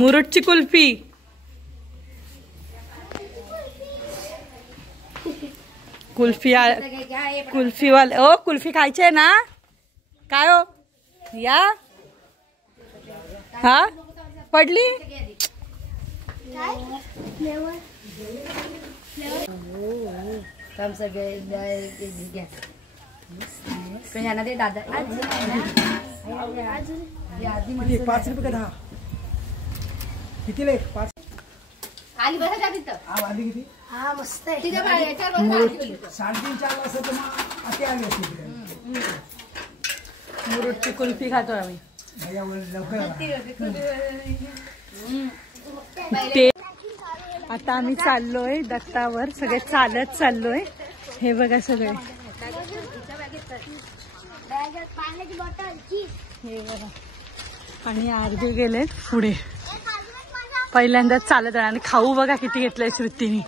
मुरुडची कुल्फी, कुल्फीवाले ओ कुल्फी खायची आहे ना? काय हो या हा पडली दादा 5 रुपये का 10 किती ले 5 आली बसा जा तिथं आली किती हा मस्त आहे तिथे बाहेर 3:30-4 वाजता तर मग अति आली असते मुरुडची कुल्फी खातो आम्ही ते आता आम्ही चाललोय दत्तावर, सगळे चालत चाललोय. हे बघा सगळे हे बघा आणि अर्धे गेलेत पुढे. पहिल्यांदाच चालत आणि खाऊ बघा किती घेतलंय श्रुतीने.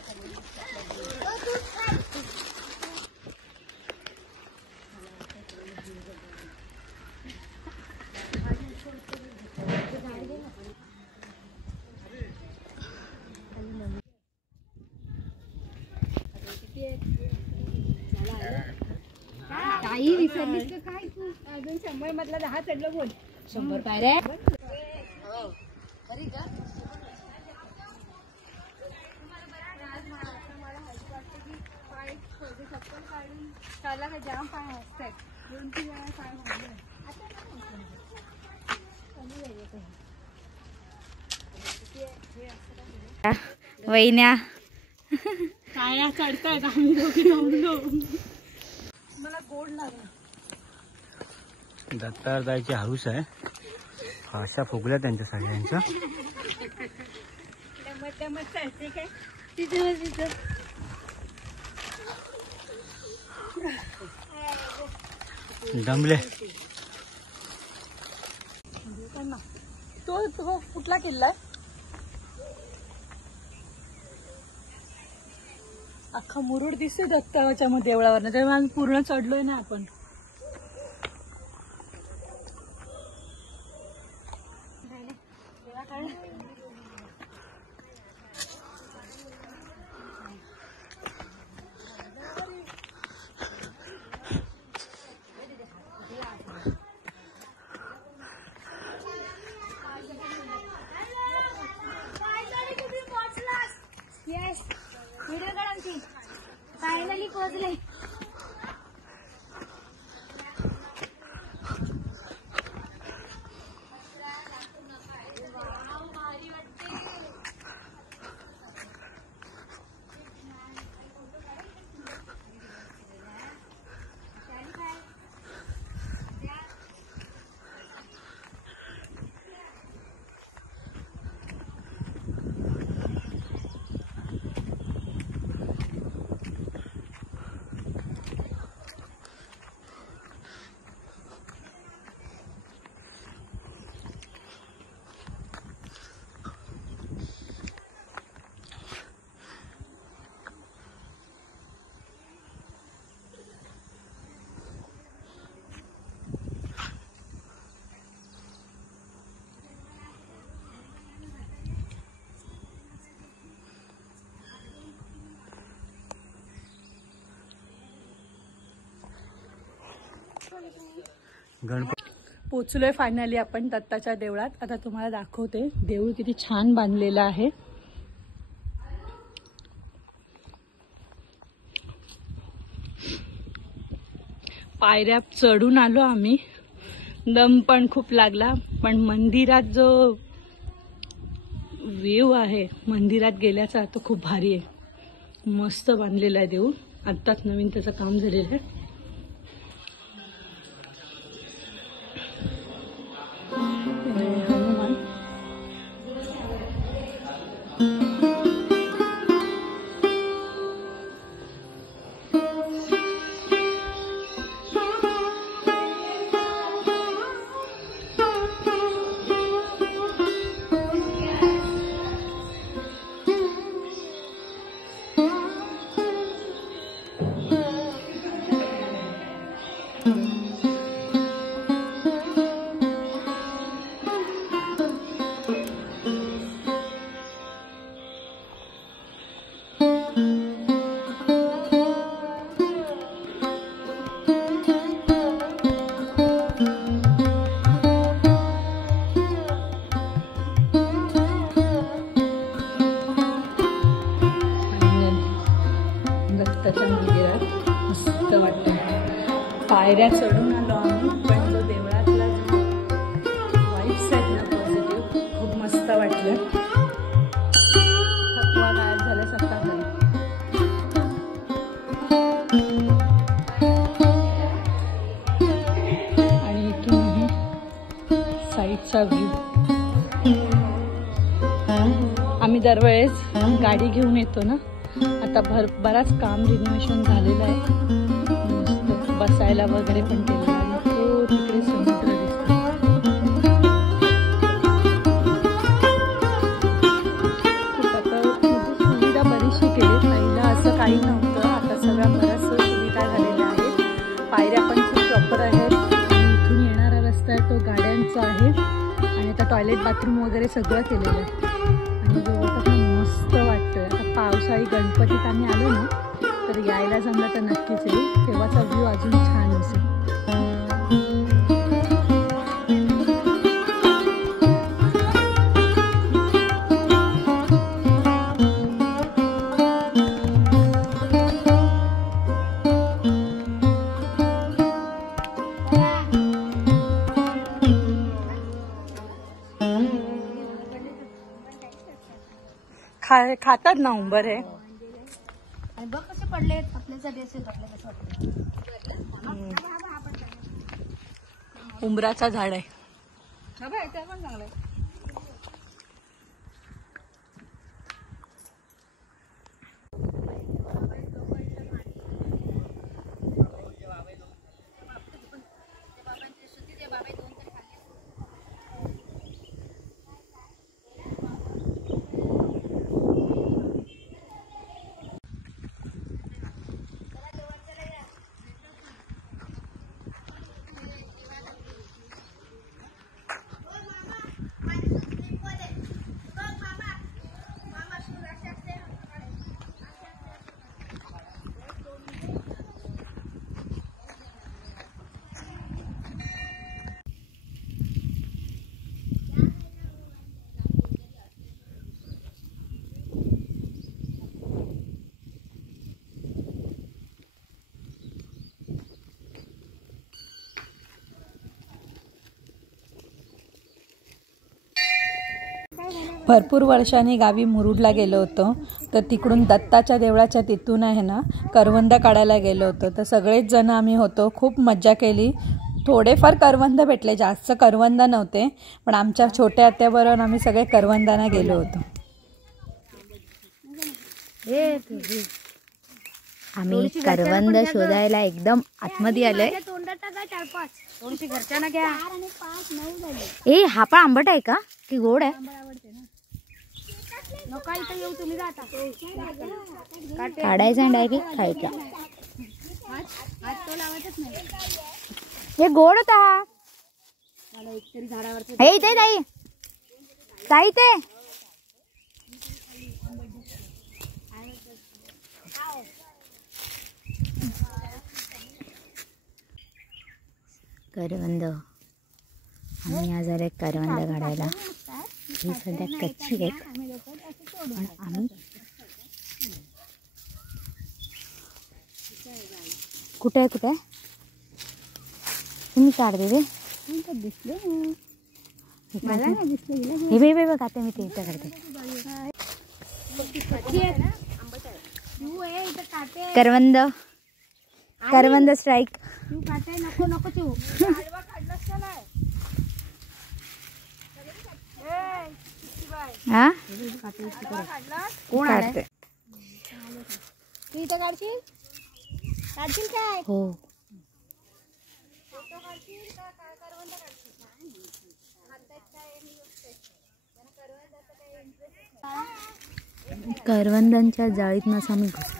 काही विसरलीस का काय तू? अजून 100 मधला 10 चढलो बोल. 100 पायऱ्या बरी का? जाम पाय असतात 2-3 वेळा पाय मारले. वैन्या काय चढतायत आम्ही दोघी जमलो. मला गोड लागला. दत्तावर जायची हाऊस आहे. अशा फुगल्या त्यांच्या सगळ्यांच्या. दमले. तो कुठला किल्ला आहे? अख्खा मुरुड दिसतोय दत्ताच्या देवळावर. तेव्हा आम्ही पूर्ण चढलोय ना आपण. व्हिडिओ काढायची फायनली पोहोचले. पोचलोय फायनली आपण दत्ताच्या देवळात. आता तुम्हाला दाखवते देऊळ किती छान बांधलेलं आहे. पायऱ्या चढून आलो आम्ही. दम पण खूप लागला. पण मंदिरात जो व्ह्यू आहे मंदिरात गेल्याचा तो खूप भारी आहे. मस्त बांधलेला आहे देऊळ. आत्ताच नवीन त्याचं काम झालेलं आहे. पायऱ्या चढून आलो आम्ही, पण जो देवळातला जो वाईब्स आहेत ना पॉझिटिव्ह, खूप मस्त वाटलं. थकवा गायब झाल्यासारखा झाला. आणि इथून आहे साईडचा व्ह्यू. आम्ही दरवेळेस गाडी घेऊन येतो ना, आता बराच काम रिनोव्हेशन झालेलं आहे. मस्त बसायला वगैरे पण केलेलं आहे. तो तिकडे समुद्र दिसतो. खूप आता सुविधा बरीचशी केली. पहिला असं काही नव्हतं, आता सगळ्या बऱ्याच सुविधा झालेल्या आहेत. पायऱ्या पण खूप प्रॉपर आहेत. आणि इथून येणारा रस्ता आहे तो गाड्यांचा आहे. आणि आता टॉयलेट बाथरूम वगैरे सगळं केलेलं आहे. आणि जवळपास मस्त वाटतोय. आता पावसाळी गणपतीत आम्ही आलो ना, तर यायला जमलं तर नक्कीच येईल. तेव्हाचा व्ह्यू अजून छान असेल. खातात ना उंबर हे. आणि बघ कसे पडले आपल्यासाठी असे पडले कसं वाटलं. उंबराचा झाड आहे. हा बाय ते पण चांगलं आहे. भरपूर वर्षांनी गावी मुरुडला गेलो होतो, तर तिकडून दत्ताच्या देवळाच्या तिथून आहे ना करवंद काढायला गेलो होतो. तर सगळेच जण आम्ही होतो, खूप मज्जा केली. थोडेफार करवंद भेटले, जास्त करवंद नव्हते, पण आमच्या छोट्या आत्याबरोबर आम्ही सगळे करवंदाना गेलो होतो. आम्ही करवंद शोधायला एकदम आतमध्ये आलोय. थोडीशी घरच्यांना घ्या. ए हा पण आंबट आहे का की गोड आहे? नका इथं येऊ तुम्ही जाता. काढायचा आणि डायरेक्ट खायचा. हात तो लावायचंच नाही. हे गोड होता हा. मला एकतरी झाडावरचं हे इथे ताई, ताई ते करवंद. आम्ही आज आले करवंद काढायला. ही सध्या कच्ची आहेत, पण आम्ही कुठे आहे तुम्ही काढते ते दिसले मला नाही दिसले. हे बघ बघ आता मी ते इथं काढते. करवंद, करवंद स्ट्राईक. नको नको तू हा कोण काढते. तू इथं काढशील काढशील काय? हो करवंदांच्या जाळीत नसा मी घुसलो.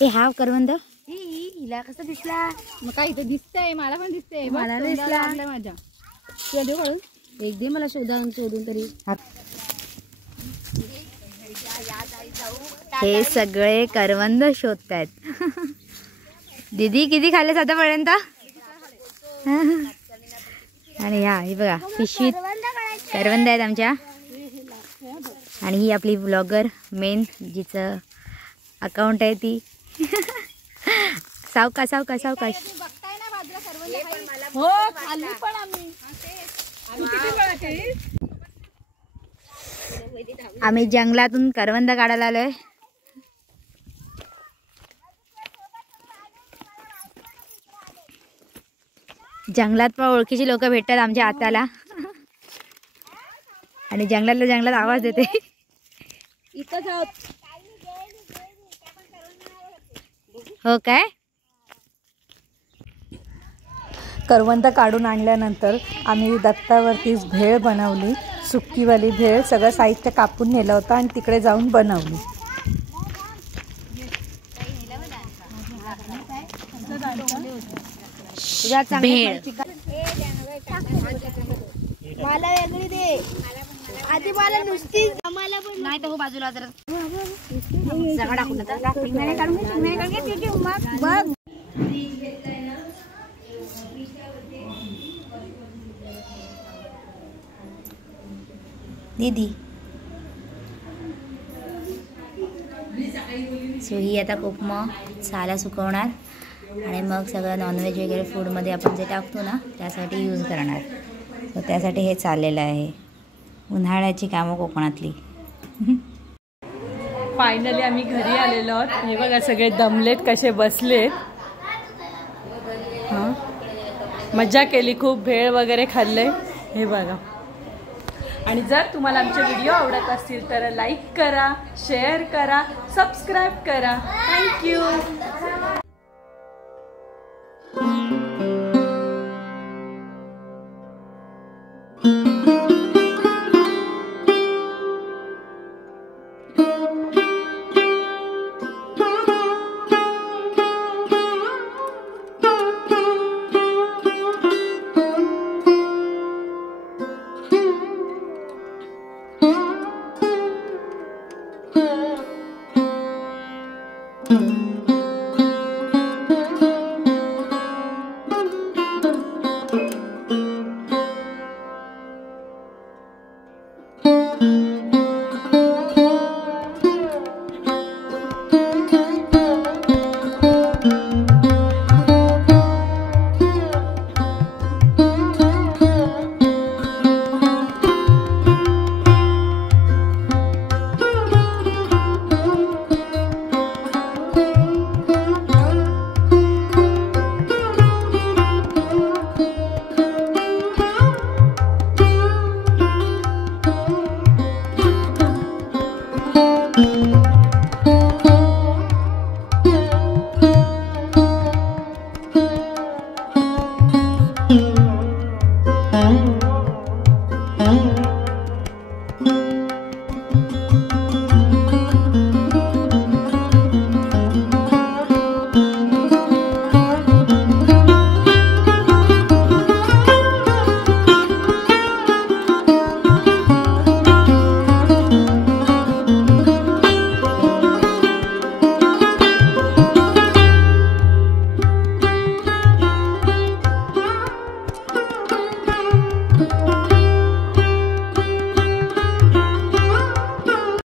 ए हा करवंद हिला कसं दिसला? मग काय इथं दिसतंय, मला पण दिसतंय. मला दिसला माझ्या. तुला देऊ काढून एक दे मला शोधून तरी. हे सगळे करवंद शोधतायत. दीदी किती खाल्लेस आतापर्यंत? आणि ह्या हे बघा पिशवीत करवंद आहेत आमच्या. आणि ही आपली ब्लॉगर मेन जिचं अकाउंट आहे ती सावकाश सावकाश सावकाश. हो खाल्ली पण आम्ही किती वेळा केली. आम्ही जंगलातून करवंद काढायला आलोय. जंगलात पण ओळखीची लोक भेटतात आमच्या हाताला आणि जंगलातल्या जंगलात आवाज देते. इथंच आहोत. हो काय. करवंद काढून आणल्यानंतर आम्ही दत्तावरतीच भेळ बनवली. सुक्कीवाली भेळ. सगळं साहित्य कापून नेलं होतं आणि तिकडे जाऊन बनवली. भेळ मला वेगळी दे. आधी मला नुसती आम्हाला पण नाही तर हो बाजूला जरा सगळं टाकून आता शेंगदाणे काढून घे. शेंगदाणे काढून घे. ठीक आहे मग बघ. दीदी सो ही आता खूप मग साला सुकवणार आणि मग सगळं नॉनव्हेज वगैरे फूडमध्ये आपण जे टाकतो ना त्यासाठी यूज करणार. तर त्यासाठी हे चाललेलं आहे उन्हाळ्याची कामं कोकणातली. फायनली आम्ही घरी आलेलो आहोत. हे बघा सगळे दमलेत कसे बसलेत. हां मज्जा केली खूप. भेळ वगैरे खाल्ले. हे बघा. आणि जर तुम्हाला आमचे व्हिडिओ आवडत असतील तर लाईक करा, शेअर करा, सबस्क्राईब करा. थँक्यू.